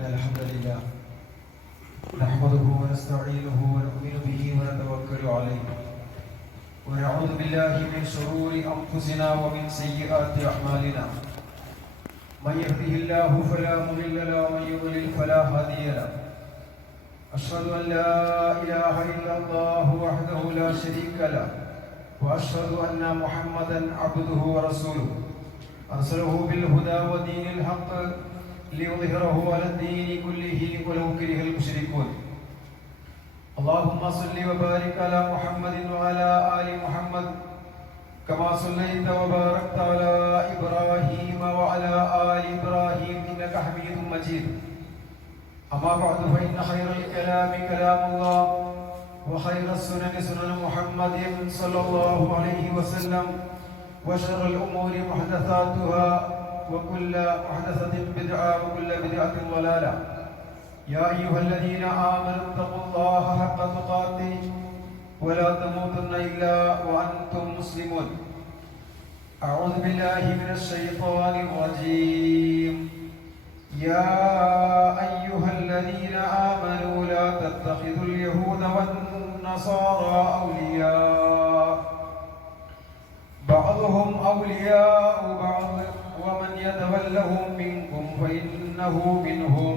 إن الحمد لله نحمده ونستعينه ونؤمن به ونتوكل عليه ونعوذ بالله من شرور أنفسنا ومن سيئات أعمالنا من يهده الله فلا مضل له ومن يضلل فلا هادي له أشهد أن لا إله إلا الله وحده لا شريك له وأشهد أن محمدا عبده ورسوله أرسله بالهدى ودين الحق ليظهره على الدين كله ولو كره المشركون اللهم صل وبارك على محمد وعلى آل محمد كما صليت وباركت على إبراهيم وعلى آل إبراهيم إنك حميد مجيد أما بعد فإن خير الكلام كلام الله وخير السنن سنن محمد صلى الله عليه وسلم وشر الأمور محدثاتها وكل محدثة بدعة وكل بدعة ضلالة يا أيها الذين آمنوا اتقوا الله حق تقاته ولا تموتن إلا وأنتم مسلمون أعوذ بالله من الشيطان الرجيم يا أيها الذين آمنوا لا تتخذوا اليهود والنصارى أولياء بعضهم أولياء بعض ومن يتولهم منكم فإنه منهم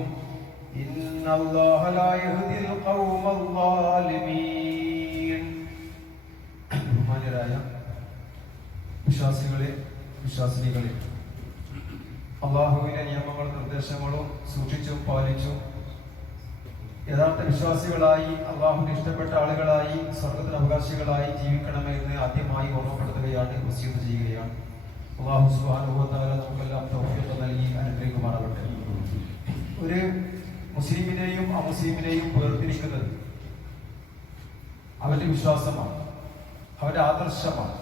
إن الله لا يهدي القوم الظالمين വിശ്വാസികളെ വിശ്വാസിനികളെ അള്ളാഹുവിന്റെ നിയമങ്ങളും നിർദ്ദേശങ്ങളും സൂക്ഷിച്ചും പാലിച്ചും യഥാർത്ഥ വിശ്വാസികളായി അള്ളാഹുവിന് ഇഷ്ടപ്പെട്ട ആളുകളായി സ്വർഗത്തിന് അവകാശികളായി ജീവിക്കണമെന്ന് ആദ്യമായി ഓർമ്മപ്പെടുത്തുകയാണ്, വസിയത്ത് ചെയ്യുകയാണ്. അല്ലാഹു സുബ്ഹാനഹു വ തആല നമുക്കെല്ലാം തൗഫീഖ് നൽകി അനുഗ്രഹിക്കുമാറാവട്ടെ. ഒരു മുസ്ലിമിനെയും അമുസ്ലിമിനെയും വേർതിരിക്കുന്നത് അവന്റെ വിശ്വാസമാണ്, അവന്റെ ആദർശമാണ്.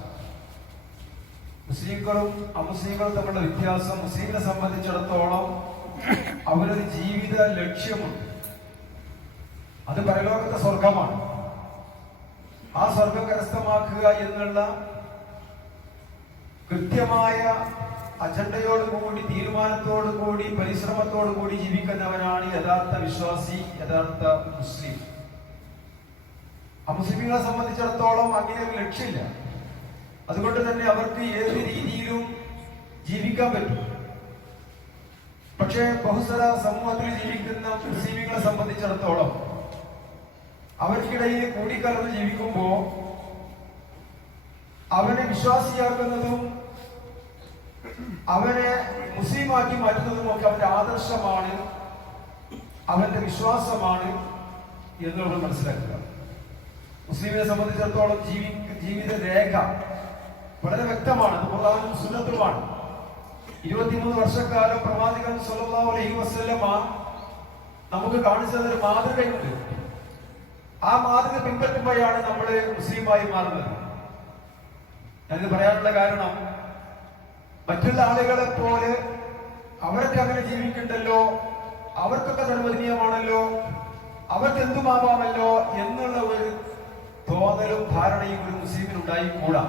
മുസ്ലിങ്ങളും അമുസ്ലിങ്ങളും തമ്മിലുള്ള വ്യത്യാസം, മുസ്ലിമിനെ സംബന്ധിച്ചിടത്തോളം അവരൊരു ജീവിത ലക്ഷ്യമുണ്ട്. അത് പരലോകത്തെ സ്വർഗമാണ്. ആ സ്വർഗം കരസ്ഥമാക്കുക എന്നുള്ള കൃത്യമായ അജണ്ടയോടുകൂടി, തീരുമാനത്തോടുകൂടി, പരിശ്രമത്തോടുകൂടി ജീവിക്കുന്നവനാണ് യഥാർത്ഥ വിശ്വാസി, യഥാർത്ഥ മുസ്ലിം. അമുസ്ലിങ്ങളെ സംബന്ധിച്ചിടത്തോളം അങ്ങനെ ഒരു ലക്ഷ്യമില്ല. അതുകൊണ്ട് തന്നെ അവർക്ക് ഏത് രീതിയിലും ജീവിക്കാൻ പറ്റും. പക്ഷേ ബഹുസ്വര സമൂഹത്തിൽ ജീവിക്കുന്ന മുസ്ലിങ്ങളെ സംബന്ധിച്ചിടത്തോളം അവർക്കിടയിൽ കൂടിക്കലർന്ന് ജീവിക്കുമ്പോ അവനെ വിശ്വാസിയാക്കുന്നതും അവനെ മുസ്ലിമാക്കി മാറ്റുന്നതും ഒക്കെ അവന്റെ ആദർശമാണ്, അവന്റെ വിശ്വാസമാണ് എന്നുള്ളത് മനസ്സിലാക്കുക. മുസ്ലിമിനെ സംബന്ധിച്ചിടത്തോളം ജീവിത രേഖ വളരെ വ്യക്തമാണ്, അത് ഖുർആനും സുന്നത്തുമാണ്. 23 വർഷക്കാലം പ്രവാചകൻ സ്വല്ലല്ലാഹു അലൈഹി വസല്ലമ നമുക്ക് കാണിച്ചു തന്ന ഒരു മാതൃകയുണ്ട്. ആ മാതൃക പിൻപറ്റുമ്പോഴാണ് നമ്മൾ മുസ്ലിമായി മാറുന്നത്. ഞാനിത് പറയാനുള്ള കാരണം, മറ്റുള്ള ആളുകളെ പോലെ അവരൊക്കെ അങ്ങനെ ജീവിക്കണ്ടല്ലോ, അവർക്കൊക്കെ അനുവദനീയമാണല്ലോ, അവർക്ക് എന്തുമാവാമല്ലോ എന്നുള്ള ഒരു തോന്നലും ധാരണയും ഒരു മുസ്ലിമിനുണ്ടായിക്കൂടാ.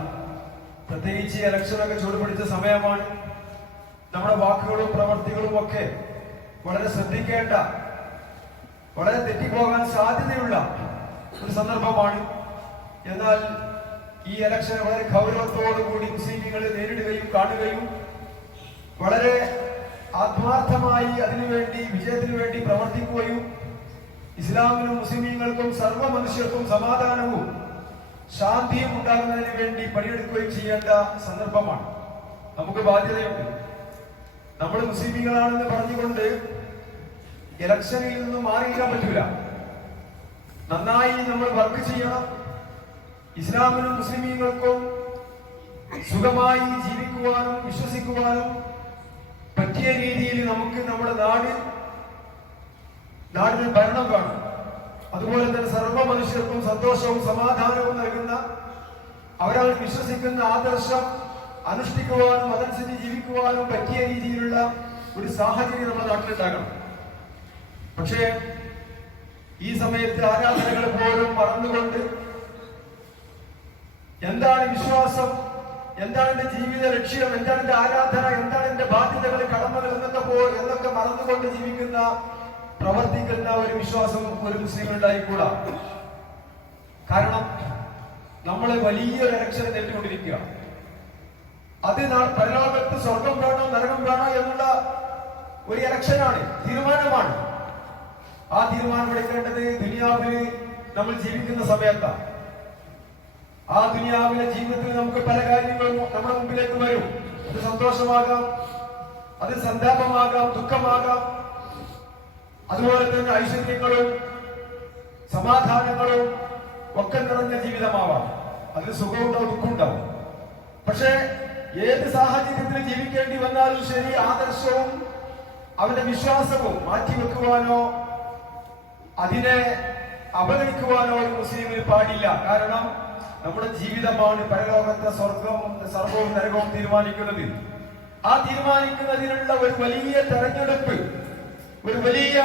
പ്രത്യേകിച്ച് ഇലക്ഷനൊക്കെ ചൂടുപിടിച്ച സമയമാണ്. നമ്മുടെ വാക്കുകളും പ്രവർത്തികളും ഒക്കെ വളരെ ശ്രദ്ധിക്കേണ്ട, വളരെ തെറ്റിപ്പോകാൻ സാധ്യതയുള്ള ഒരു സന്ദർഭമാണ്. എന്നാൽ ഈ ഇലക്ഷൻ വളരെ ഗൗരവത്തോടുകൂടി മുസ്ലിങ്ങളെ നേരിടുകയും കാണുകയും വളരെ ആത്മാർത്ഥമായി അതിനുവേണ്ടി, വിജയത്തിനു വേണ്ടി പ്രവർത്തിക്കുകയും ഇസ്ലാമിനും മുസ്ലിമീങ്ങൾക്കും സർവ്വ മനുഷ്യർക്കും സമാധാനവും ശാന്തിയും ഉണ്ടാകുന്നതിന് വേണ്ടി പണിയെടുക്കുകയും ചെയ്യേണ്ട സന്ദർഭമാണ്. നമുക്ക് ബാധ്യതയുണ്ട്. നമ്മൾ മുസ്ലിമീങ്ങളാണെന്ന് പറഞ്ഞുകൊണ്ട് ഇലക്ഷനിൽ നിന്നും മാറിയിരിക്കാൻ പറ്റില്ല. നന്നായി നമ്മൾ വർക്ക് ചെയ്യണം. ഇസ്ലാമിനും മുസ്ലിമീങ്ങൾക്കും സുഖമായി ജീവിക്കുവാനും വിശ്വസിക്കുവാനും പറ്റിയ രീതിയിൽ നമുക്ക് നമ്മുടെ നാടിന് ഭരണം വേണം. അതുപോലെ തന്നെ സർവ്വ മനുഷ്യർക്കും സന്തോഷവും സമാധാനവും നൽകുന്ന, അവരവർ വിശ്വസിക്കുന്ന ആദർശം അനുഷ്ഠിക്കുവാനും അതനുസരിച്ച് ജീവിക്കുവാനും പറ്റിയ രീതിയിലുള്ള ഒരു സാഹചര്യം നമ്മുടെ നാട്ടിലുണ്ടാകണം. പക്ഷേ ഈ സമയത്ത് ആരാധനകൾ പോലും മറന്നുകൊണ്ട് എന്താണ് വിശ്വാസം, എന്താണ് എന്റെ ജീവിത ലക്ഷ്യം, എന്താണ് എന്റെ ആരാധന, എന്താണ് എന്റെ ബാധ്യതകൾ, കടമകൾ എന്നൊക്കെ മറന്നുകൊണ്ട് ജീവിക്കുന്ന പ്രവർത്തിക്കുന്ന ഒരു വിശ്വാസം ഒരു മുസ്ലിം ഉണ്ടായിക്കൂടാ. കാരണം നമ്മൾ വലിയൊരു ഇലക്ഷൻ നേരിട്ടുകൊണ്ടിരിക്കുക. അത് പരലോകത്ത് സ്വർഗം വേണോ നരകം വേണോ എന്നുള്ള ഒരു ഇലക്ഷനാണ്, തീരുമാനമാണ്. ആ തീരുമാനം എടുക്കേണ്ടത് ദുനിയാവിൽ നമ്മൾ ജീവിക്കുന്ന സമയത്താണ്. ആ ദുനിയാവിലെ ജീവിതത്തിൽ നമുക്ക് പല കാര്യങ്ങളും നമ്മുടെ മുമ്പിലേക്ക് വരും. അത് സന്തോഷമാകാം, അത് സന്താപമാകാം, ദുഃഖമാകാം. അതുപോലെ തന്നെ ഐശ്വര്യങ്ങളും സമാധാനങ്ങളും ഒക്കെ നിറഞ്ഞ ജീവിതമാവാം. അതിൽ സുഖമുണ്ടാവും, ദുഃഖമുണ്ടാവും. പക്ഷെ ഏത് സാഹചര്യത്തിൽ ജീവിക്കേണ്ടി വന്നാലും ശരി, ആദർശവും അവന്റെ വിശ്വാസവും മാറ്റിവെക്കുവാനോ അതിനെ അവഗണിക്കുവാനോ ഒരു മുസ്ലിമിന് പാടില്ല. കാരണം നമ്മുടെ ജീവിതമാണ് പരലോകത്തെ സ്വർഗവും നരകവും തീരുമാനിക്കുന്നത്. ആ തീരുമാനിക്കുന്നതിനുള്ള ഒരു വലിയ തെരഞ്ഞെടുപ്പ്, ഒരു വലിയ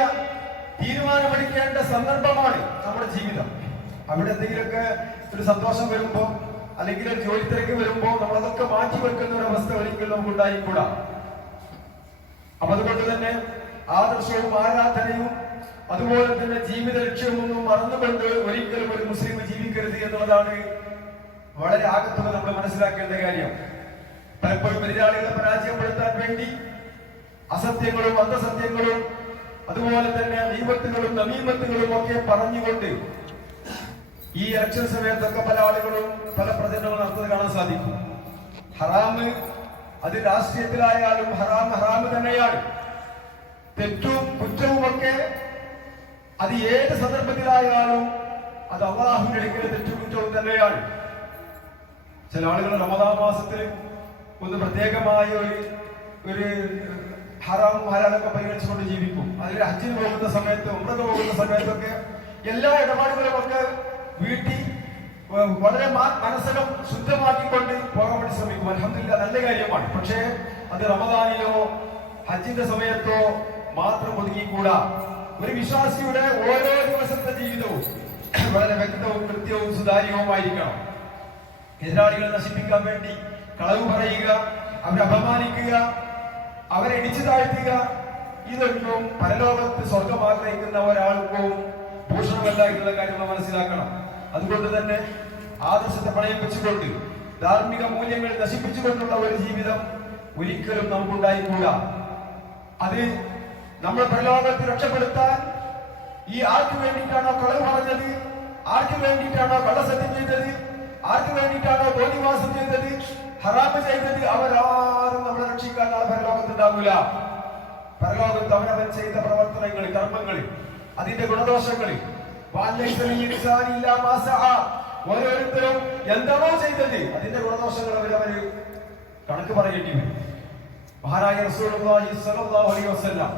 തീരുമാനമെടുക്കേണ്ട സന്ദർഭമാണ് നമ്മുടെ ജീവിതം. അവിടെ എന്തെങ്കിലുമൊക്കെ ഒരു സന്തോഷം വരുമ്പോ അല്ലെങ്കിൽ ഒരു ജോലി തിരക്ക് വരുമ്പോ നമ്മളതൊക്കെ മാറ്റി വെക്കുന്ന ഒരു അവസ്ഥ ഒരിക്കലും നമുക്ക് ഉണ്ടായിക്കൂടാ. അപ്പൊ അതുകൊണ്ട് തന്നെ ആദർശവും ആരാധനയും അതുപോലെ തന്നെ ജീവിത ലക്ഷ്യമൊന്നും മറന്നുകൊണ്ട് ഒരിക്കലും ഒരു മുസ്ലിം ജീവിക്കരുത് എന്നുള്ളതാണ് വളരെ ആകത്തുക നമ്മൾ മനസ്സിലാക്കേണ്ട കാര്യം. പലപ്പോഴും എതിരാളികളെ പരാജയപ്പെടുത്താൻ വേണ്ടി അസത്യങ്ങളും അന്ധസത്യങ്ങളും അതുപോലെ തന്നെ ദീപത്തുകളും നമീമത്തുകളും ഒക്കെ പറഞ്ഞുകൊണ്ട് ഈ ഇലക്ഷൻ സമയത്തൊക്കെ പല ആളുകളും പല പ്രചരണങ്ങൾ നടത്തുന്നത് കാണാൻ സാധിക്കും. ഹറാമ് അത് രാഷ്ട്രീയത്തിലായാലും ഹറാമ് തന്നെയാണ്. തെറ്റും കുറ്റവും ഒക്കെ അത് ഏത് സന്ദർഭത്തിലായാലും അത് അള്ളാഹുവിന്റെ അടുക്കൽ തെറ്റും കുറ്റവും തന്നെയാണ്. ചില ആളുകൾ റമദാൻ മാസത്തിൽ ഒന്ന് പ്രത്യേകമായ ഒരു ഹറാമും ഹലാലൊക്കെ പരിഗണിച്ചുകൊണ്ട് ജീവിക്കും. അതിൽ ഹജ്ജിന് പോകുന്ന സമയത്ത്, ഉംറക്ക് പോകുന്ന സമയത്തൊക്കെ എല്ലാ ഇടപാടുകളും ഒക്കെ വീട്ടിൽ വളരെ മനസ്സകം ശുദ്ധമാക്കിക്കൊണ്ട് പോകാൻ വേണ്ടി ശ്രമിക്കും. അൽഹംദുലില്ലാഹ്, നല്ല കാര്യമാണ്. പക്ഷേ അത് റമദാനിലോ ഹജ്ജിന്റെ സമയത്തോ മാത്രം ഒതുങ്ങിക്കൂടാ. ഒരു വിശ്വാസിയുടെ ഓരോ ദിവസത്തെ ജീവിതവും വളരെ വ്യക്തവും കൃത്യവും സുതാര്യവുമായിരിക്കണം. എതിരാളികളെ നശിപ്പിക്കാൻ വേണ്ടി കളവ് പറയുക, അവരെ അപമാനിക്കുക, അവരെ ഇടിച്ചു താഴ്ത്തുക, ഇതൊന്നും പരലോകത്ത് സ്വർഗം ആഗ്രഹിക്കുന്ന ഒരാൾക്കും ഭൂഷണമല്ല എന്നുള്ള കാര്യം മനസ്സിലാക്കണം. അതുകൊണ്ട് തന്നെ ആദർശത്തെ പണയം വെച്ചുകൊണ്ട് ധാർമ്മിക മൂല്യങ്ങൾ നശിപ്പിച്ചുകൊണ്ടുള്ള ഒരു ജീവിതം ഒരിക്കലും നമുക്കുണ്ടായിക്കൂടാ. അത് നമ്മൾ പരലോകത്ത് രക്ഷപ്പെടുത്താൻ ഈ ആർക്ക് വേണ്ടിയിട്ടാണോ കളവ് പറഞ്ഞത്, ആർക്ക് വേണ്ടിയിട്ടാണോ കള്ളസത്യം ചെയ്തത്, ആർക്ക് വേണ്ടിയിട്ടാണോ തോന്നിവാസം ചെയ്തത്, ഹറാമ് ചെയ്തത്, അവരാരും നമ്മളെ രക്ഷിക്കാൻ പരലോകത്ത് ഉണ്ടാകൂല. പരലോകത്ത് അവനവൻ ചെയ്ത പ്രവർത്തനങ്ങൾ, കർമ്മങ്ങൾ, അതിന്റെ ഗുണദോഷങ്ങൾ, ഓരോരുത്തരും എന്താണോ ചെയ്തത് അതിന്റെ ഗുണദോഷങ്ങൾ അവരവര് കണക്ക് പറയേണ്ടി വരും. മഹാനായ റസൂലുള്ളാഹി സ്വല്ലല്ലാഹു അലൈഹി വസല്ലം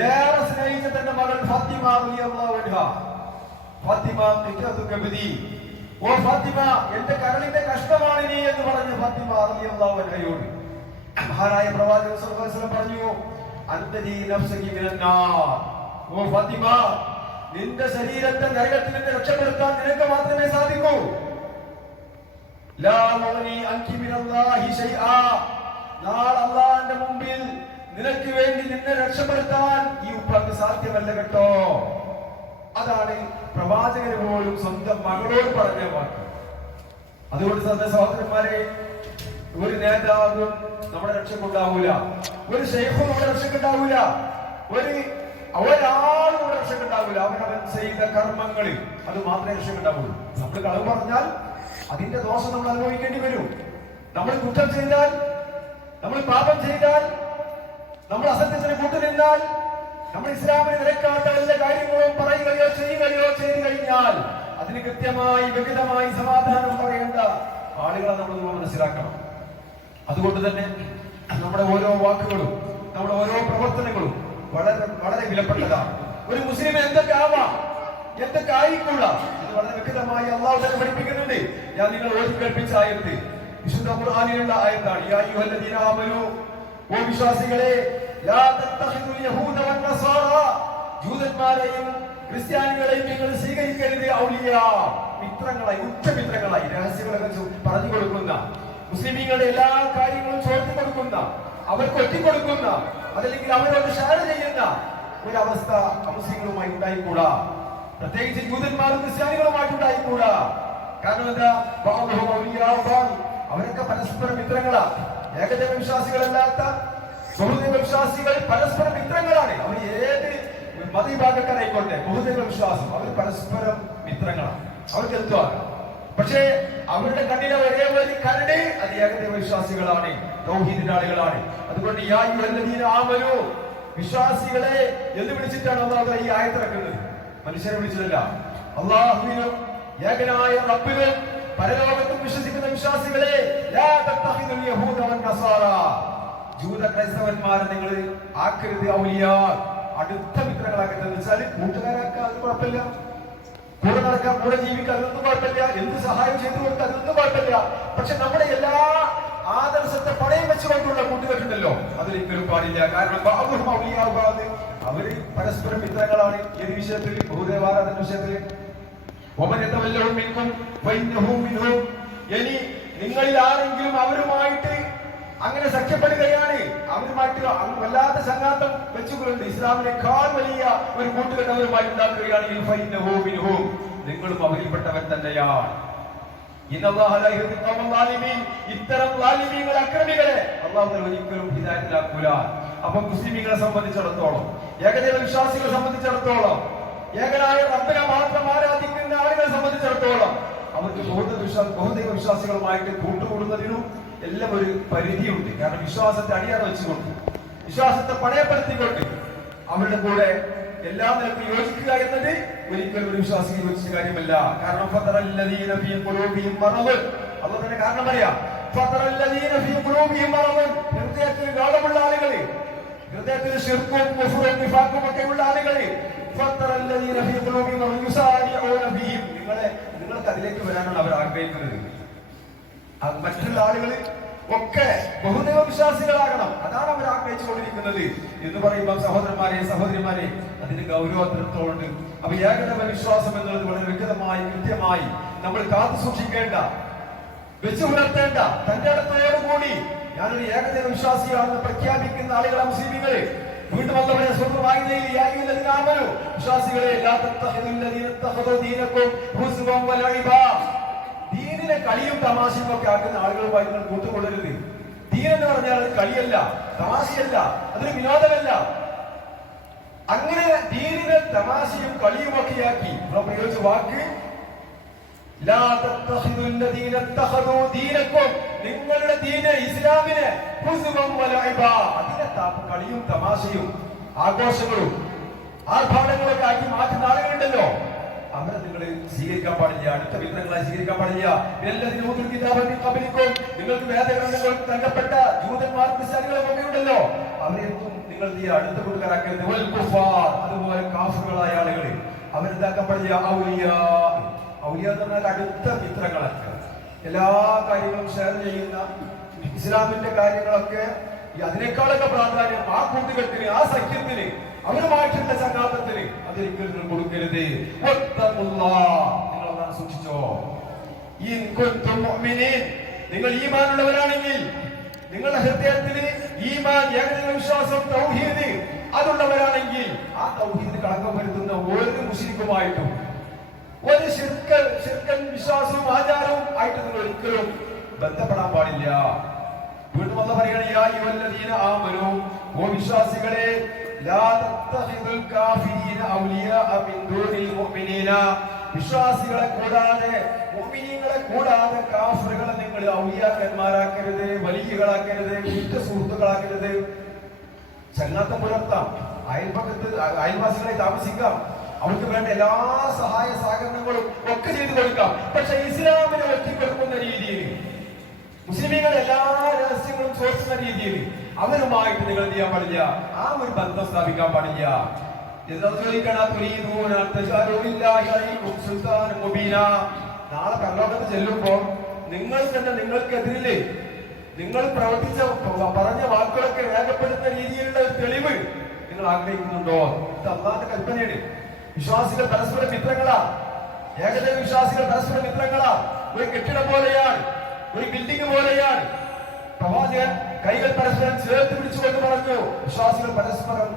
ഏറെ സ്നേഹിച്ച തന്റെ മകൾ ഫാത്തിമ റളിയല്ലാഹു അൻഹാ, ഫാത്തിമ ബിദി, ഓ ഫാത്തിമ, എന്റെ കരളിന്റെ കഷ്ടമാണ് നീ എന്ന് പറഞ്ഞ ഫാത്തിമ റളിയല്ലാഹു അൻഹയോട് മഹാനായ പ്രവാചകൻ സ്വല്ലല്ലാഹു അലൈഹി വസല്ലം പറഞ്ഞു, അൻതദി നഫ്സകി മിനന്നാർ, ഓ ഫാത്തിമ, നിന്റെ ശരീരത്തെ നരകത്തിൽ നിന്ന് രക്ഷപ്പെടുത്താൻ നിനക്ക് മാത്രമേ സാധിക്കൂ. ലാ മുഗ്നി അൻകി മിനല്ലാഹി ശൈആ, നാളെ അല്ലാഹുവിന്റെ മുമ്പിൽ നിനക്ക് വേണ്ടി നിന്നെ രക്ഷപ്പെടുത്താൻ ഈ ഉപ്പാക്ക് സാധ്യമല്ല കേട്ടോ. അതാണ് പ്രവാചകന് പോലും സ്വന്തം മകളോട് പറഞ്ഞ വാക്ക്. അതുകൊണ്ട് സഹോദരന്മാരെ, ഒരു നേതാവും നമ്മുടെ രക്ഷക്കുണ്ടാവൂല, ഒരു ശൈഖും നമ്മുടെ രക്ഷക്കുണ്ടാവൂല, ഒരാളും നമ്മുടെ രക്ഷക്കുണ്ടാവൂല. അവനവൻ ചെയ്ത കർമ്മങ്ങളിൽ അത് മാത്രമേ രക്ഷക്കുണ്ടാവുള്ളൂ. നമ്മൾ കളവ് പറഞ്ഞാൽ അതിന്റെ ദോഷം നമ്മൾ അനുഭവിക്കേണ്ടി വരും. നമ്മൾ കുറ്റം ചെയ്താൽ, നമ്മൾ പാപം ചെയ്താൽ, നമ്മൾ അസത്യത്തിന് കൂട്ടുനിന്നാൽ, നമ്മൾ ഇസ്ലാമിന് നിരക്കാത്ത എല്ലാ കാര്യങ്ങളും പറയുകയോ ചെയ്യുകയോ ചെയ്തു കഴിഞ്ഞാൽ അതിന് കൃത്യമായി വ്യക്തമായി സമാധാനം പറയേണ്ട ആളുകളെ നമ്മൾ മനസ്സിലാക്കണം. അതുകൊണ്ട് തന്നെ നമ്മുടെ ഓരോ വാക്കുകളും നമ്മുടെ ഓരോ പ്രവർത്തനങ്ങളും വളരെ വളരെ വിലപ്പെട്ടതാണ്. ഒരു മുസ്ലിം എന്തൊക്കെ ആവാം, എന്തൊക്കെ ആയിക്കൂടാ എന്ന് വളരെ വ്യക്തമായി അള്ളാഹു തന്നെ പഠിപ്പിക്കുന്നുണ്ട്. ഞാൻ നിങ്ങൾ ഓതി കേൾപ്പിച്ച ആയത്ത് വിശുദ്ധ ഖുർആനിലുള്ള ആയത്താണ്. യാ അയ്യുഹല്ലദീന ആമനൂ, ഓ വിശ്വാസികളെ, ലാ തത്തഖിദുൽ യഹൂദ വന്നസാറ, ജൂതന്മാരെയും ക്രിസ്ത്യാനികളെയും നിങ്ങൾ സ്വീകരിക്കരുത് ഔലിയാ, മിത്രങ്ങളായി, ഉച്ചമിത്രങ്ങളായി, രഹസ്യങ്ങളൊക്കെ പറഞ്ഞു കൊടുക്കുന്ന, മുസ്ലിമീങ്ങളുടെ എല്ലാ കാര്യങ്ങളും ചോദിച്ചു കൊടുക്കുന്ന, അവർക്ക് ഒറ്റിക്കൊടുക്കുന്ന, അതല്ലെങ്കിൽ അവരോട് ഷെയർ ചെയ്യുന്ന ഒരവസ്ഥ മുസ്ലിങ്ങളുമായി ഉണ്ടായിക്കൂടാ. പ്രത്യേകിച്ച് യൂതന്മാരും ക്രിസ്ത്യാനികളുമായിട്ട് ഉണ്ടായിക്കൂടാ. കാരണം എന്താ? അവരൊക്കെ പരസ്പര മിത്രങ്ങളാ. ഏകദൈവ വിശ്വാസികളല്ലാത്ത ബഹുദൈവ വിശ്വാസികൾ പരസ്പര മിത്രങ്ങളാണ്. അവർ ഏത് മതവിഭാഗക്കാരായിക്കോട്ടെ, ബഹുദൈവ വിശ്വാസം അവർ പരസ്പരം മിത്രങ്ങളാണ്. അവർക്ക് എന്തുവാകാം. പക്ഷേ അവരുടെ കണ്ണിലെ ഒരേ ഒരു കരട് അത് ഏകദൈവ വിശ്വാസികളാണ്, തൗഹീദിന്റെ ആളുകളാണ്. അതുകൊണ്ട് ആമനു, വിശ്വാസികളെ എന്ന് വിളിച്ചിട്ടാണ് അല്ലാഹു ഈ ആയത്തിറക്കുന്നത്. മനുഷ്യരെ വിളിച്ചതല്ല. അല്ലാഹുവിനും ഏകനായ റബ്ബിനും പരലോകത്തും വിശ്വസിക്കുന്ന വിശ്വാസികളെ, ലാ തത്തഖിദുൽ യഹൂദ വൻ നസാറ, ജൂത ക്രൈസ്തവന്മാരെ നിങ്ങൾ ആക്കരുത് ഔലിയാ, അടുത്ത മിത്രങ്ങളാക്കരുത്. വെച്ചാൽ കൂട്ടുകാരാക്കാൻ അത് കുഴപ്പമില്ല, കൂടെ നടക്കാൻ, കൂടെ ജീവിക്കാൻ, അതൊന്നും കുഴപ്പമില്ല. എന്ത് സഹായം ചെയ്തു കൊടുക്കാൻ അതൊന്നും കുഴപ്പമില്ല. പക്ഷെ നമ്മുടെ എല്ലാ ആദർശത്തെ പണയം വെച്ചുകൊണ്ടുള്ള കൂട്ടുകെട്ടുണ്ടല്ലോ, അതൊരിക്കലും പാടില്ല. കാരണം അവര് പരസ്പരം മിത്രങ്ങളാണ്. ഏത് വിഷയത്തിൽ? ബഹുദേവാരാധന വിഷയത്തിൽ. ഇനി നിങ്ങളിൽ ആരെങ്കിലും അവരുമായിട്ട് അങ്ങനെ സഖ്യപ്പെടുകയാണ്, അവരുമായിട്ട് വല്ലാത്ത സംഘാതം വെച്ചുകൊണ്ട് ഇസ്ലാമിനേക്കാൾ വലിയ ഒരു കൂട്ടുകെട്ട് അവരുമായി ഉണ്ടാക്കുകയാണെങ്കിൽ നിങ്ങളും അവരിൽപ്പെട്ടവൻ തന്നെയാണ്. ഇത്തരം അക്രമികളെ അല്ലാഹു ഒരിക്കലും ഹിദായത്തിലാക്കൂല. അപ്പൊ മുസ്ലിമീങ്ങളെ സംബന്ധിച്ചിടത്തോളം, ഏകദൈവ വിശ്വാസികളെ സംബന്ധിച്ചിടത്തോളം, ഏകനായ റബ്ബിനെ മാത്രം ആരാധിക്കുന്ന ആളുകളെ സംബന്ധിച്ചിടത്തോളം അവർക്ക് ബഹുദൈവ വിശ്വാസികളുമായിട്ട് കൂട്ടുകൂടുന്നതിനും എല്ലാം ഒരു പരിധിയുണ്ട്. കാരണം വിശ്വാസത്തെ അടിയാറ് വെച്ചുകൊണ്ട്, വിശ്വാസത്തെ പണയപ്പെടുത്തിക്കൊണ്ട് അവരുടെ കൂടെ എല്ലാ നിലക്കും യോജിക്കുക എന്നത് ഒരിക്കലും ഒരു വിശ്വാസിക്ക് യോജിച്ച കാര്യമല്ല. കാരണം അള്ളാഹു തന്നെ കാരണം പറയാം, ഹൃദയത്തിൽ ഗാഢമുള്ള ആളുകള്, ഹൃദയത്തിൽ ശിർക്കും കുഫ്റും നിഫാഖും ഒക്കെ ഉള്ള ആളുകള്, നിങ്ങൾക്ക് അതിലേക്ക് വരാനാണ് അവർ ആഗ്രഹിക്കുന്നത്. മറ്റുള്ള ആളുകള് ഒക്കെ ബഹുദൈവ വിശ്വാസികളാകണം, അതാണ് അവർ ആഗ്രഹിച്ചുകൊണ്ടിരിക്കുന്നത് എന്ന് പറയുമ്പോൾ സഹോദരന്മാരെ, സഹോദരിമാരെ, അതിന് ഗൗരവത്തിനോടുണ്ട്. അപ്പൊ ഏകദൈവ വിശ്വാസം എന്നുള്ളത് വളരെ വ്യക്തമായി, കൃത്യമായി നമ്മൾ കാത്തു സൂക്ഷിക്കേണ്ട, വെച്ചു പുലർത്തേണ്ട, തന്റെ അടുത്തോടുകൂടി ഞാനൊരു ഏകദൈവ വിശ്വാസിയാണെന്ന് പ്രഖ്യാപിക്കുന്ന ആളുകളെ മുസ്ലിമുകളെ വീണ്ടും വന്നവരെ സ്വന്തമായി വിശ്വാസികളെ ദീനിനെ കളിയും തമാശയും ഒക്കെ ആക്കുന്ന ആളുകളുമായി നിങ്ങൾ കൂട്ടുകൊള്ളരുത്. ദീൻ എന്ന് പറഞ്ഞാൽ അത് കളിയല്ല, തമാശയല്ല, അതൊരു വിനോദമല്ല. അങ്ങനെ ദീനിനെ തമാശയും കളിയും ഒക്കെയാക്കി പ്രയോഗിച്ച വാക്ക് നിങ്ങളുടെ ദീന് ഇസ്ലാമിനെ അതിനെ കളിയും തമാശയും ആഘോഷങ്ങളും ആർഭാടങ്ങളൊക്കെ ആക്കി മാറ്റുന്ന ആളുകളുണ്ടല്ലോ, അവരെ നിങ്ങൾ സ്വീകരിക്കാൻ പാടില്ല, അടുത്ത വിഗ്രഹങ്ങളായി സ്വീകരിക്കാൻ പാടില്ല. നിങ്ങൾക്ക് വേദഗ്രന്ഥങ്ങൾ നൽകപ്പെട്ട ജൂതന്മാർ ക്രിസ്ത്യാനികളും ഒക്കെ ഉണ്ടല്ലോ, അവരെയൊന്നും നിങ്ങൾ അടുത്ത കൂട്ടുകാരാക്കരുത്. അതുപോലെ കാഫറുകളായ ആളുകൾ അവരെന്താക്കാൻ പാടില്ല? ഔലിയ എന്ന് പറഞ്ഞാൽ അടുത്ത മിത്രങ്ങളൊക്കെ എല്ലാ കാര്യങ്ങളും ഷെയർ ചെയ്യുന്ന, ഇസ്ലാമിന്റെ കാര്യങ്ങളൊക്കെ അതിനേക്കാളൊക്കെ പ്രാധാന്യം ആ കൂട്ടുകെട്ടിന്, ആ സഖ്യത്തിന്, അവരുമായിട്ടുള്ള സംഘാതത്തിന് അതൊരിക്കലും നിങ്ങൾ കൊടുക്കരുത്. നിങ്ങളതാണ് സൂക്ഷിച്ചോ. നിങ്ങൾ ഈമാനുള്ളവരാണെങ്കിൽ, നിങ്ങളുടെ ഹൃദയത്തിന് ഈമാൻ, ഏകദൈവ വിശ്വാസം, തൗഹീദ് അതുള്ളവരാണെങ്കിൽ ആ തൗഹീദിന് കളങ്കം വരുത്തുന്ന ഒരു മുശ്രിക്കുമായിട്ടും ഒരു ശിർക്കൻ വിശ്വാസവും ആചാരവും ആയിട്ട് നിങ്ങൾ ഒരിക്കലും ബന്ധപ്പെടാൻ പാടില്ല. വീണ്ടും വന്ന് പറയുകയാണ്, ഓ വിശ്വാസികളെ, വിശ്വാസികളെ കൂടാതെ, മുഅ്മിനീങ്ങളെ കൂടാതെ കാഫിറുകളെ നിങ്ങൾ ഔലിയാക്കന്മാരാക്കരുത്, വലിയകളാക്കരുത്, ഉറ്റ സുഹൃത്തുക്കളാക്കരുത്. ചങ്ങാത്തം പുലർത്താം, അയൽപക്കത്ത് അയൽവാസികളെ താമസിക്കാം, അവർക്ക് വേണ്ട എല്ലാ സഹായ സഹകരണങ്ങളും ഒക്കെ ചെയ്തു കൊടുക്കാം. പക്ഷെ ഇസ്ലാമിനെ ഒറ്റിക്കൊടുക്കുന്ന രീതിയിൽ, മുസ്ലിമീങ്ങൾ എല്ലാ രഹസ്യങ്ങളും ചോദിക്കുന്ന രീതിയിൽ അവരുമായിട്ട് നിങ്ങൾ എന്ത് ചെയ്യാൻ പാടില്ല? ആ ഒരു ബന്ധം സ്ഥാപിക്കാൻ പാടില്ല. നാളെ പരലോകത്ത് ചെല്ലുമ്പോ നിങ്ങൾ തന്നെ നിങ്ങൾക്കെതിരില് നിങ്ങൾ പ്രവർത്തിച്ച പറഞ്ഞ വാക്കുകളൊക്കെ രേഖപ്പെടുത്തുന്ന രീതിയിലുള്ള തെളിവ് നിങ്ങൾ ആഗ്രഹിക്കുന്നുണ്ടോ? ഇത് അല്ലാഹുവിന്റെ കൽപ്പനയാണ്. വിശ്വാസികൾ പരസ്പര മിത്രങ്ങളാ, ഏകദൈവ വിശ്വാസികൾ പരസ്പര മിത്രങ്ങളാ. ഒരു കെട്ടിടം പോലെയാണ്, ഒരു ബിൽഡിംഗ് പോലെയാണ്. പ്രവാചകൻ കൈകൾ പരസ്പരം ചേർത്ത് പിടിച്ചുകൊണ്ട് പറഞ്ഞു, വിശ്വാസികൾ പരസ്പരം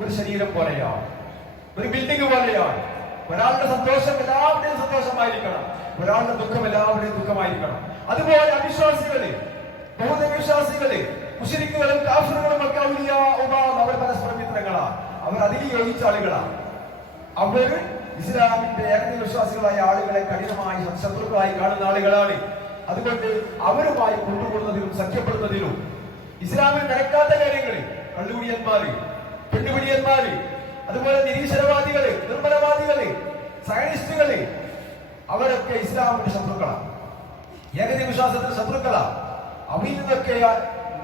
ഒരു ശരീരം പോലെയാണ്, ഒരു ബിൽഡിംഗ് പോലെയാണ്. ഒരാളുടെ സന്തോഷം എല്ലാവരുടെയും സന്തോഷമായിരിക്കണം, ഒരാളുടെ ദുഃഖം എല്ലാവരുടെയും ദുഃഖമായിരിക്കണം. അതുപോലെ അവിശ്വാസികള്, ബഹുദൈവവിശ്വാസികള്, മുശ്രിക്കുകളും കാഫിറുകളും ഒക്കെ അവർ പരസ്പര മിത്രങ്ങളാണ്, അവർ അതിൽ യോജിച്ച ആളുകളാണ്. അവര് ഇസ്ലാമിന്റെ ഏകദൈവ വിശ്വാസികളായ ആളുകളെ കഠിനമായി ശത്രുക്കളായി കാണുന്ന ആളുകളാണ്. അതുകൊണ്ട് അവരുമായി കൂട്ടുകൂടുന്നതിലും സഖ്യപ്പെടുന്നതിലും ഇസ്ലാമിൽ നടക്കാത്ത കാര്യങ്ങളിൽ കള്ളുകുടിയന്മാര്, പെണ്ണുപിടിയന്മാര്, അതുപോലെ നിരീശ്വരവാദികള്, നിർമ്മലവാദികള്, സയനിസ്റ്റുകള്, അവരൊക്കെ ഇസ്ലാമിന്റെ ശത്രുക്കളാണ്, ഏകദൈവ വിശ്വാസത്തിന്റെ ശത്രുക്കളാണ്. അവയിൽ നിന്നൊക്കെ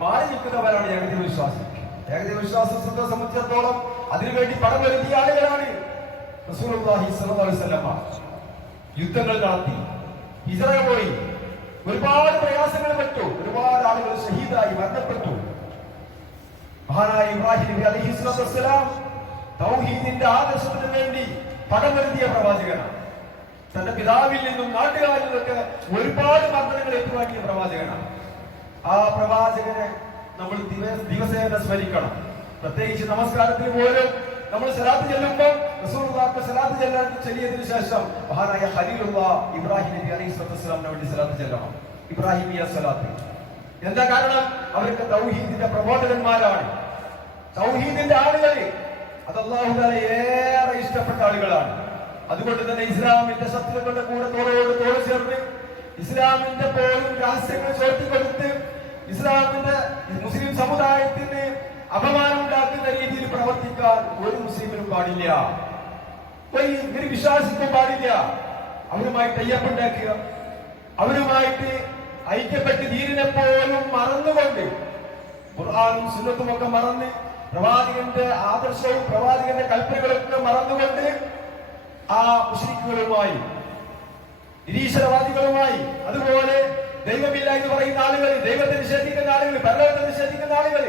മാറി നിൽക്കുന്നവരാണ് ഏകദൈവ വിശ്വാസം. ഏകദൈവ വിശ്വാസത്തെ സംബന്ധിച്ചിടത്തോളം അതിനുവേണ്ടി പണം വരുത്തിയ ആളുകളാണ്. റസൂലുള്ളാഹി സ്വല്ലല്ലാഹു അലൈഹി വസല്ലം യുദ്ധങ്ങൾ നടത്തി, ഹിജ്റ പോയി, ഒരുപാട് പ്രയാസങ്ങൾ പെട്ടു, ഒരുപാട് ആളുകൾ ഷഹീദായി മരണപ്പെട്ടു. മഹാനായ ഇബ്രാഹിം നബി അലൈഹിസ്സലാത്തു വസ്സലാം തൗഹീദിന്റെ ആദർശത്തിന് വേണ്ടി പണം വരുത്തിയ പ്രവാചകനാണ്. തന്റെ പിതാവിൽ നിന്നും നാട്ടുകാരിൽ നിന്നൊക്കെ ഒരുപാട് മർദ്ദനങ്ങൾ ഏറ്റുവാങ്ങിയ പ്രവാചകനാണ്. ആ പ്രവാചകനെ നമ്മൾ ദിവസേന സ്മരിക്കണം. പ്രത്യേകിച്ച് നമസ്കാരത്തിന് പോലും നമ്മൾ സലാത്ത് ചെല്ലുമ്പോൾ റസൂലുള്ളാഹിക്ക് സലാത്ത് ചെല്ലിയതിനു ശേഷം മഹാനായ ഖലീലുള്ളാഹ് ഇബ്രാഹിം നബി അലൈഹിസ്സലാത്തു വസ്സലാമിന് വേണ്ടി സലാത്ത് ചെല്ലണം, ഇബ്രാഹിമിയ സലാത്ത്. എന്താ കാരണം? അവർക്ക് തൗഹീദിന്റെ പ്രബോധകന്മാരാണ്, തൗഹീദിന്റെ ആളുകൾ. അത് അല്ലാഹു തആല ഏറെ ഇഷ്ടപ്പെട്ട ആളുകളാണ്. അതുകൊണ്ട് തന്നെ ഇസ്ലാമിന്റെ ശത്രുക്കളുടെ കൂടെ തോളോട് തോൾ ചേർന്ന് ഇസ്ലാമിന്റെ പോലും രഹസ്യങ്ങൾ ചോർത്തിക്കൊടുത്ത് ഇസ്ലാമിന്റെ മുസ്ലിം സമുദായത്തിന് അപമാനം ഉണ്ടാക്കുന്ന രീതിയിൽ പ്രവർത്തിക്കാൻ ഒരു മുസ്ലിമിനും പാടില്ല, ഒരു വിശ്വാസിക്കും പാടില്ല. അവരുമായിട്ട് അയ്യപ്പുണ്ടാക്കുക, അവരുമായിട്ട് ഐക്യപ്പെട്ട് ദീനിനെ പോലും മറന്നുകൊണ്ട് ഖുർആനും സുന്നത്തും ഒക്കെ മറന്ന് പ്രവാചകന്റെ ആദർശവും പ്രവാചകന്റെ കൽപ്പനകളൊക്കെ മറന്നുകൊണ്ട് ആ മുശ്രിക്കുകളുമായി, നിരീശ്വരവാദികളുമായി, അതുപോലെ ദൈവമില്ല എന്ന് പറയുന്ന ആളുകൾ, ദൈവത്തെ നിഷേധിക്കുന്ന ആളുകൾ, പരലോകത്തെ നിഷേധിക്കുന്ന ആളുകൾ,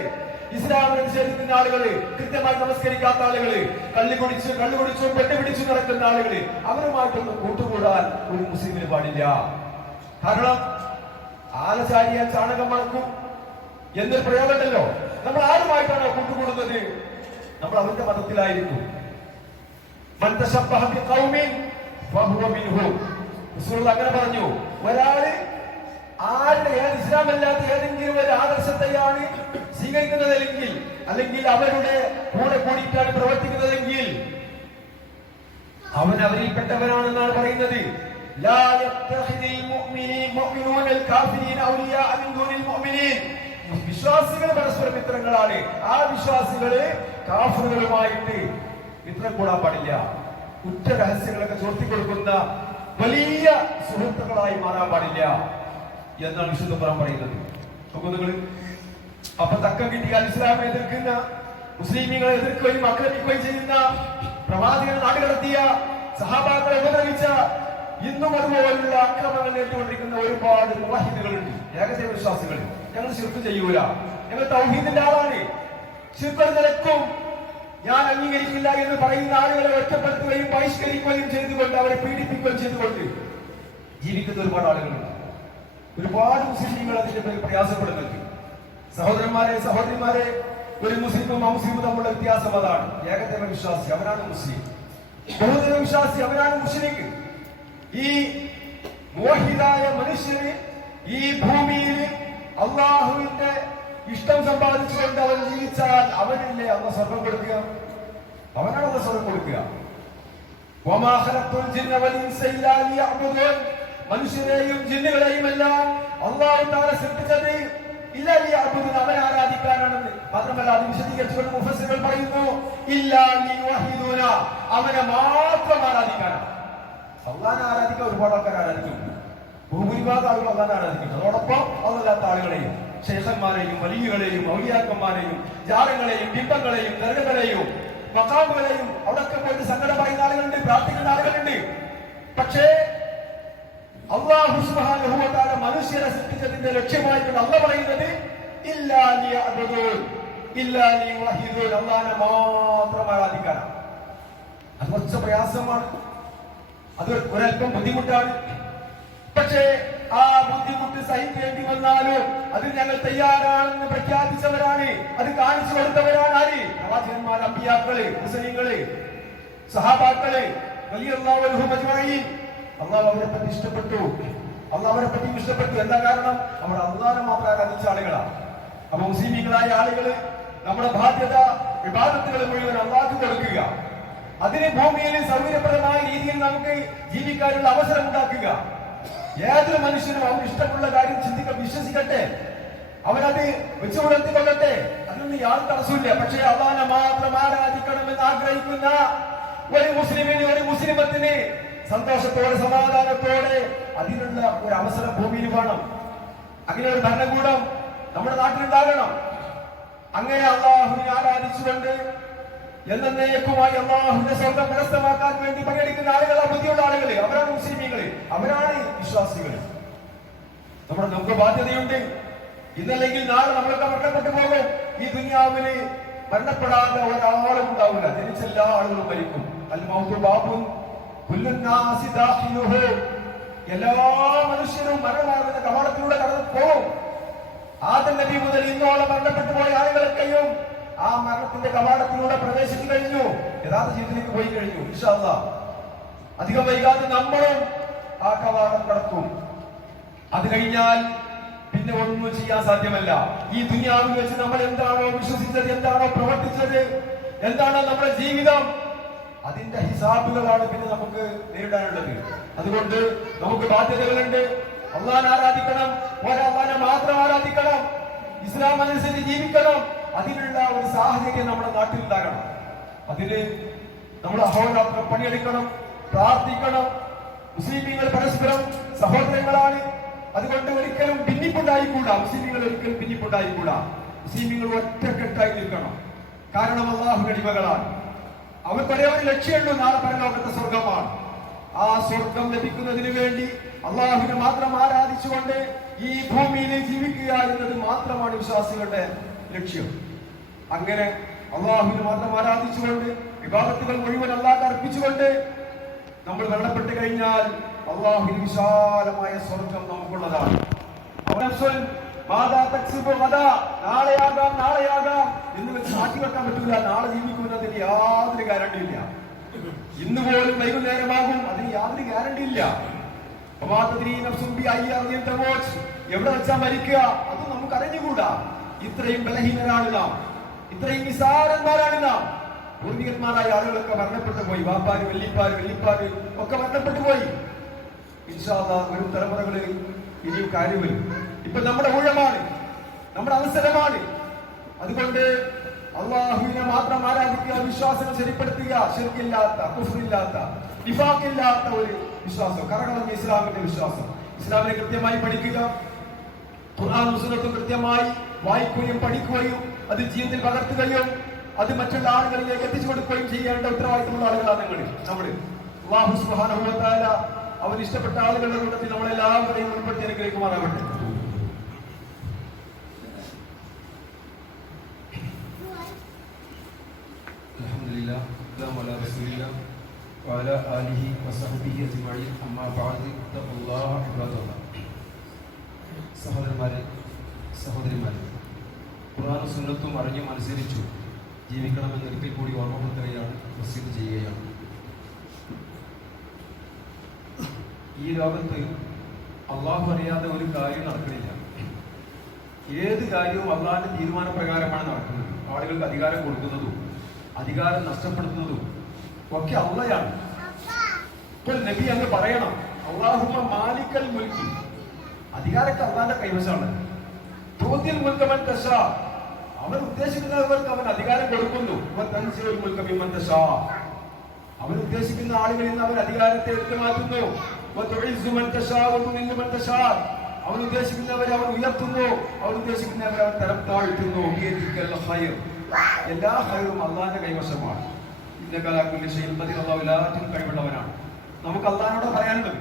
ഇസ്ലാമിനെ നിഷേധിക്കുന്ന ആളുകൾ, കൃത്യമായി നമസ്കരിക്കാത്ത ആളുകൾ, കള്ളുകുടിച്ചും പെട്ടുപിടിച്ചു നടക്കുന്ന ആളുകൾ, അവരുമായിട്ടൊന്നും കൂട്ടുകൂടാൻ ഒരു മുസ്ലിമിന് പാടില്ല. കാരണം ആലചാരിയ ചാണകം മണക്കും എന്നൊരു പ്രയോഗമുണ്ടല്ലോ. നമ്മൾ ആരുമായിട്ടാണോ കൂട്ടുകൂടുന്നത്? നമ്മൾ അവന്റെ മതത്തിലായിരിക്കും. അങ്ങനെ പറഞ്ഞു. ഒരാള് ആരുടെ ഇസ്ലാമല്ലാത്ത ഏതെങ്കിലും ഒരു ആദർശത്തെയാണ് സ്വീകരിക്കുന്നതെങ്കിൽ, അല്ലെങ്കിൽ അവരുടെ കൂടെ കൂടിയിട്ടാണ് പ്രവർത്തിക്കുന്നതെങ്കിൽ അവൻ അവരിൽപ്പെട്ടവനാണെന്നാണ് പറയുന്നത്. വിശ്വാസികൾ പരസ്പര മിത്രങ്ങളാണ്. ആ വിശ്വാസികള് കാഫിറുകളുമായിട്ട് മിത്രം കൂടാൻ പാടില്ല. കുറ്റ രഹസ്യങ്ങളൊക്കെ ചോർത്തിക്കൊടുക്കുന്ന വലിയ സുഹൃത്തുക്കളായി മാറാൻ പാടില്ല എന്നാണ് വിശുദ്ധ ഖുർആൻ പറയുന്നത്. നിങ്ങൾ അപ്പൊ തക്കം കിട്ടിയാൽ ഇസ്ലാമിനെ എതിർക്കുന്ന, മുസ്ലിമീങ്ങളെ എതിർക്കുകയും ആക്രമിക്കുകയും ചെയ്യുന്ന, പ്രവാചകൻ നാടുകടത്തിയ, സഹാബാക്കളെ ഉപദ്രവിച്ച, ഇന്നും അതുപോലുള്ള ആക്രമണങ്ങൾ നേരിട്ടുകൊണ്ടിരിക്കുന്ന ഒരുപാട് മുവാഹിദുകളുണ്ട്, ഏകദൈവ വിശ്വാസികൾ. ഞങ്ങൾ ശിർക്ക് ചെയ്യൂല, ഞങ്ങൾ തൗഹീദിന്റെ ആളാണ്, ശിർക്ക് നിലക്കും ഞാൻ അംഗീകരിക്കില്ല എന്ന് പറയുന്ന ആളുകളെ ഒറ്റപ്പെടുത്തുകയും ബഹിഷ്കരിക്കുകയും ചെയ്തുകൊണ്ട്, അവരെ പീഡിപ്പിക്കുകയും ചെയ്തുകൊണ്ട് ജീവിക്കുന്ന ഒരുപാട് ആളുകളുണ്ട്. ഒരുപാട് മുസ്ലിങ്ങൾ അതിന്റെ പേരിൽ പ്രയാസപ്പെടുന്നുണ്ട്. സഹോദരന്മാരെ, സഹോദരിമാരെ, ഒരു മുസ്ലിമും അമുസ്ലിമും തമ്മിലുള്ള വ്യത്യാസം അതാണ്. ഏകദൈവ വിശ്വാസി അവനാണ് മുസ്ലിം, ബഹുദൈവ വിശ്വാസി അവനാണ് മുശ്രിക്. ഈ മോഹിതായ മനുഷ്യന് ഈ ഭൂമിയിൽ അള്ളാഹുവിന്റെ ഇഷ്ടം സമ്പാദിച്ചുകൊണ്ട് അവൻ ജീവിച്ചാൽ അവനല്ലേ അള്ള സ്വർഗം കൊടുക്കുക? അവനാണ് അള്ള സ്വർഗം കൊടുക്കുക. മനുഷ്യരെയും ജിന്നുകളെയും എല്ലാം അള്ളാഹു തആല സൃഷ്ടിച്ചത് ഇല്ലാ ലിയഅ്ബുദൂന, അവനെ ആരാധിക്കാനാണെന്ന്. മാത്രമല്ല അത് വിശദീകരിച്ചുകൊണ്ട് മുഫസ്സിറുകൾ പറയുന്നു, ഇല്ലാ ലിയുവഹിദൂന, അവനെ മാത്രം ആരാധിക്കാനാണ്. അള്ളാഹനെ ആരാധിക്കാൻ ഒരുപാട് ആൾക്കാർ ആരാധിക്കും, ഭൂരിഭാഗം ആളുകൾ അള്ളാഹനെ ആരാധിക്കും. അതോടൊപ്പം അതല്ലാത്ത ആളുകളെയും, ശൈഖന്മാരെയും, വലിയകളെയും, ഔലിയാക്കന്മാരെയും, ജാറങ്ങളെയും, ബിംബങ്ങളെയും, ദർഗകളെയും, മഖാമുകളെയും അവിടൊക്കെ പോയിട്ട് സങ്കടം പറയുന്ന ആളുകളുണ്ട്, പ്രാർത്ഥിക്കുന്ന ആളുകളുണ്ട്. പക്ഷേ അല്ലാഹു സുബ്ഹാനഹു വ തആല മനുഷ്യരെ സൃഷ്ടിച്ചതിന്റെ ലക്ഷ്യമായിട്ടുണ്ട് അല്ലാഹ് പറയുന്നത് ഇല്ലാ ലിയഅ്ബുദൂൻ ഇല്ലാ ലിയുവഹിദൂൻ, അല്ലാഹനെ മാത്രം ആരാധിക്കാനാണ്. അത് കുറച്ച് പ്രയാസമാണ്, അത് ഒരല്പം ബുദ്ധിമുട്ടാണ്. പക്ഷേ ആ ബുദ്ധിമുട്ട് സഹിക്കേണ്ടി വന്നാലും അതിന് ഞങ്ങൾ തയ്യാറാണെന്ന് പ്രഖ്യാപിച്ചവരാണ്, അത് കാണിച്ചു കൊടുത്തവരാണ് ആര്? പ്രവാചകന്മാർ, അമ്പിയാക്കള്, മുസ്ലിങ്ങള്, സഹാബാക്കള് റളിയല്ലാഹു അൻഹും അജ്മഈൻ, അല്ലാഹു അവരെ പറ്റി ഇഷ്ടപ്പെട്ടു. അല്ലാഹു അവരെ പറ്റി ഇഷ്ടപ്പെട്ടു. എന്താ കാരണം? അവർ അല്ലാഹുവിനെ മാത്രം ആരാധിച്ച ആളുകളാണ്. അപ്പൊ മുസ്ലിമീങ്ങളായ ആളുകള് നമ്മുടെ ബാധ്യത ഇബാദത്തുകൾ മുഴുവൻ അല്ലാഹുവിന് കൊടുക്കുക, അതിന് ഭൂമിയിൽ സൗകര്യപ്രദമായ രീതിയിൽ നമുക്ക് ജീവിക്കാനുള്ള അവസരം ഉണ്ടാക്കുക. ഏതൊരു മനുഷ്യനും അവന് ഇഷ്ടമുള്ള കാര്യം വിശ്വസിക്കട്ടെ, അവനത് വെച്ചു പുലർത്തിക്കൊള്ളട്ടെ, അതിനൊന്നും യാതൊരു തടസ്സമില്ല. പക്ഷേ അല്ലാഹുവിനെ മാത്രം ആരാധിക്കണമെന്ന് ആഗ്രഹിക്കുന്ന ഒരു മുസ്ലിമിന്, ഒരു മുസ്ലിമത്തിന് സന്തോഷത്തോടെ സമാധാനത്തോടെ അതിനുള്ള ഒരു അവസരം ഭൂമിയിൽ വേണം. അങ്ങനെ ഒരു ഭരണകൂടം നമ്മുടെ നാട്ടിലുണ്ടാകണം. അങ്ങനെ അല്ലാഹുവിനെ ആരാധിച്ചുകൊണ്ട് എന്നേക്കുമായി അല്ലാഹുവിന്റെ സ്വർഗ്ഗം കരസ്ഥമാക്കാൻ വേണ്ടി പണിയെടുക്കുന്ന ആളുകൾ, ബുദ്ധിയുള്ള ആളുകൾ, അവരാണ് മുസ്ലിമീങ്ങൾ, അവരാണ് വിശ്വാസികൾ. നമുക്ക് ബാധ്യതയുണ്ട്. ഇന്നല്ലെങ്കിൽ നാളെ നമ്മളൊക്കെ മരണപ്പെട്ടു പോകും. ഈ ദുനിയാവില് മരണപ്പെടാതെ ഒരാളും ഉണ്ടാവില്ല. ജനിച്ച എല്ലാ ആളുകളും മരിക്കും. അൽ മൗതു ബാബുൻ കുല്ലു നാസി ദാഖിലുഹു, എല്ലാ മനുഷ്യരും മരണമാകുന്ന കവാടത്തിലൂടെ കടന്നു പോകും. ആദം നബി മുതൽ ഇന്നോളം മരണപ്പെട്ടു പോയ ആളുകളൊക്കെയും ആ മരണത്തിന്റെ കവാടത്തിലൂടെ പ്രവേശിച്ചു കഴിഞ്ഞു, യഥാർത്ഥ ജീവിതത്തിലേക്ക് പോയി കഴിഞ്ഞു. ഇൻഷാ അല്ലാഹ് അധികം വൈകാതെ നമ്മളും ആ കവാടം കടക്കും. അത് കഴിഞ്ഞാൽ പിന്നെ ഒന്നും ചെയ്യാൻ സാധ്യമല്ല. ഈ ദുനിയാവിൽ വെച്ച് നമ്മൾ എന്താണോ വിശ്വസിച്ചത്, എന്താണോ പ്രവർത്തിച്ചത്, എന്താണോ നമ്മുടെ ജീവിതം, അതിന്റെ ഹിസാബുകളാണ് പിന്നെ നമുക്ക് നേരിടാനുള്ളത്. അതുകൊണ്ട് നമുക്ക് ബാധ്യതകളുണ്ട്. അല്ലാഹുവിനെ ആരാധിക്കണം, അല്ലാഹുവിനെ മാത്രം ആരാധിക്കണം, ഇസ്ലാം അനുസരിച്ച് ജീവിക്കണം. അതിനുള്ള ഒരു സാഹചര്യം നമ്മുടെ നാട്ടിൽ ഉണ്ടാകണം. അതിന് നമ്മൾ അഹോരാത്രം പണിയെടുക്കണം, പ്രാർത്ഥിക്കണം. മുസ്ലിമീങ്ങൾ പരസ്പരം സഹോദരങ്ങളാണ്. അതുകൊണ്ട് ഒരിക്കലും ഭിന്നിപ്പുണ്ടായിക്കൂടാ. മുസ്ലിമീങ്ങൾ ഒരിക്കലും ഭിന്നിപ്പുണ്ടായിക്കൂടാ. മുസ്ലിമീങ്ങൾ ഒറ്റക്കെട്ടായി നിൽക്കണം. കാരണം അല്ലാഹുവിന്റെ അടിമകളാണ്. അവർക്ക് ഒരേ ഒരു ലക്ഷ്യമുള്ളൂ, നാളെ പരലോകത്തെ സ്വർഗമാണ്. ആ സ്വർഗം ലഭിക്കുന്നതിന് വേണ്ടി അല്ലാഹുവിനെ മാത്രം ആരാധിച്ചുകൊണ്ട് ഈ ഭൂമിയിൽ ജീവിക്കുക എന്നത് മാത്രമാണ് വിശ്വാസികളുടെ ലക്ഷ്യം. അങ്ങനെ അല്ലാഹുവിനെ മാത്രം ആരാധിച്ചുകൊണ്ട് ഇബാദത്തുകൾ മുഴുവൻ അല്ലാഹുവിന് അർപ്പിച്ചുകൊണ്ട് നമ്മൾ മരണപ്പെട്ട് കഴിഞ്ഞാൽ അല്ലാഹുവിന്റെ വിശാലമായ സ്വർഗം നമുക്കുള്ളതാണ്. നാളെയാകാം എന്ന് വെച്ച് മാറ്റി വെക്കാൻ പറ്റില്ല. നാളെ ജീവിക്കുന്നതിന് യാതൊരു ഗ്യാരണ്ടി ഇല്ല. ഇന്ന് പോലും വൈകുന്നേരമാകും, അതിന് യാതൊരു ഗ്യാരണ്ടി ഇല്ല. എവിടെ വെച്ചാ മരിക്കുക അത് നമുക്ക് അറിഞ്ഞുകൂടാ. ഇത്രയും ബലഹീനരാണ് നാം, ഇത്രയും നിസാരന്മാരാണ് നാം. പൂർവികന്മാരായ ആളുകളൊക്കെ മരണപ്പെട്ടു പോയി. വാപ്പാര്, വെല്ലിപ്പാര് ഒക്കെ മരണപ്പെട്ടു പോയി. ഇൻഷാ അല്ലാഹ് വരും തലമുറകളിൽ ഇനിയും കാര്യം വരും. ഇപ്പൊ നമ്മുടെ ഊഴമാണ്, നമ്മുടെ അവസരമാണ്. അതുകൊണ്ട് അല്ലാഹുവിനെ മാത്രം ആരാധിക്കുക, വിശ്വാസം ശരിപ്പെടുത്തുക, ശിർക്കില്ലാത്ത, കുഫ്റില്ലാത്ത, നിഫാഖില്ലാത്ത ഒരു വിശ്വാസം, കറകളഞ്ഞ ഇസ്ലാമിന്റെ വിശ്വാസം. ഇസ്ലാമിനെ കൃത്യമായി പഠിക്കുക, ഖുർആനും സുന്നത്തും കൃത്യമായി വായിക്കുകയും പഠിക്കുകയും അത് ജീവിതത്തിൽ പകർത്തുകയും അത് മറ്റുള്ള ആളുകളിലേക്ക് എത്തിച്ചു കൊടുക്കുകയും ചെയ്യേണ്ട ഉത്തരവാദിത്തമുള്ള ആളുകളാണ് നമ്മൾ. അല്ലാഹു സുബ്ഹാനഹു വ തആല അവൻ ഇഷ്ടപ്പെട്ട ആളുകളുടെ കൂട്ടത്തിൽ നമ്മളെല്ലാവരെയും ഉൾപ്പെടുത്തി അനുഗ്രഹിക്കുമാറാകട്ടെ. അൽഹംദുലില്ലാഹ് വഅലാ റസൂലില്ലാഹ് വഅലാ ആലിഹി വസഹ്ബിഹി അജ്മഈൻ. അമ്മാ ബഅദ് തഖുല്ലാഹ ഇബാദല്ലാഹ്. സഹോദരന്മാരെ, സഹോദരിമാരെ, ഖുർആനും സുന്നത്തും അറിഞ്ഞും അനുസരിച്ചു ജീവിക്കണമെന്ന് ഒരിക്കൽ കൂടി ഓർമ്മപ്പെടുത്തുകയാണ്, വസിയത്ത് ചെയ്യുകയാണ്. ഈ ലോകത്ത് അള്ളാഹു അറിയാതെ ഒരു കാര്യം നടക്കുന്നില്ല. ഏത് കാര്യവും അള്ളാഹിന്റെ തീരുമാനപ്രകാരമാണ് നടക്കുന്നത്. ആളുകൾക്ക് അധികാരം കൊടുക്കുന്നതും അധികാരം നഷ്ടപ്പെടുത്തുന്നതും ഒക്കെ അള്ളയാണ്. ഇപ്പോൾ നബി അങ്ങ് പറയണം, അല്ലാഹുമ്മ മാലിക്കൽ മുൽക്കി, അധികാരമൊക്കെ അള്ളാന്റെ കൈവശമാണ്. തൂതിൽ മുൽക മൻ തശാ, അവൻ ഉദ്ദേശിക്കുന്നവർക്ക് അവൻ അധികാരം കൊടുക്കുന്നു. തൻസിലുൽ മുൽക മിമ്മൻ തശാ, അവൻ ഉദ്ദേശിക്കുന്ന ആളുകളിൽ നിന്ന് അവൻ അധികാരത്തെ എടുത്തു മാറ്റുന്നു. അവൻ ഉദ്ദേശിക്കുന്നവരെ അവൻ ഉയർത്തുന്നു, അവൻ ഉദ്ദേശിക്കുന്നവരെ അവൻ തരം താഴ്ത്തുന്നു. എല്ലാ ഹൈറും അള്ളാന്റെ കൈവശമാണ്. ഇന്ന കലാക്കുല്യ ഷൈഇൻ ഖദീർ, അല്ലാഹു എല്ലാറ്റിനും കഴിവുള്ളവനാണ്. നമുക്ക് അള്ളാഹിനോട് പറയാനുള്ളത്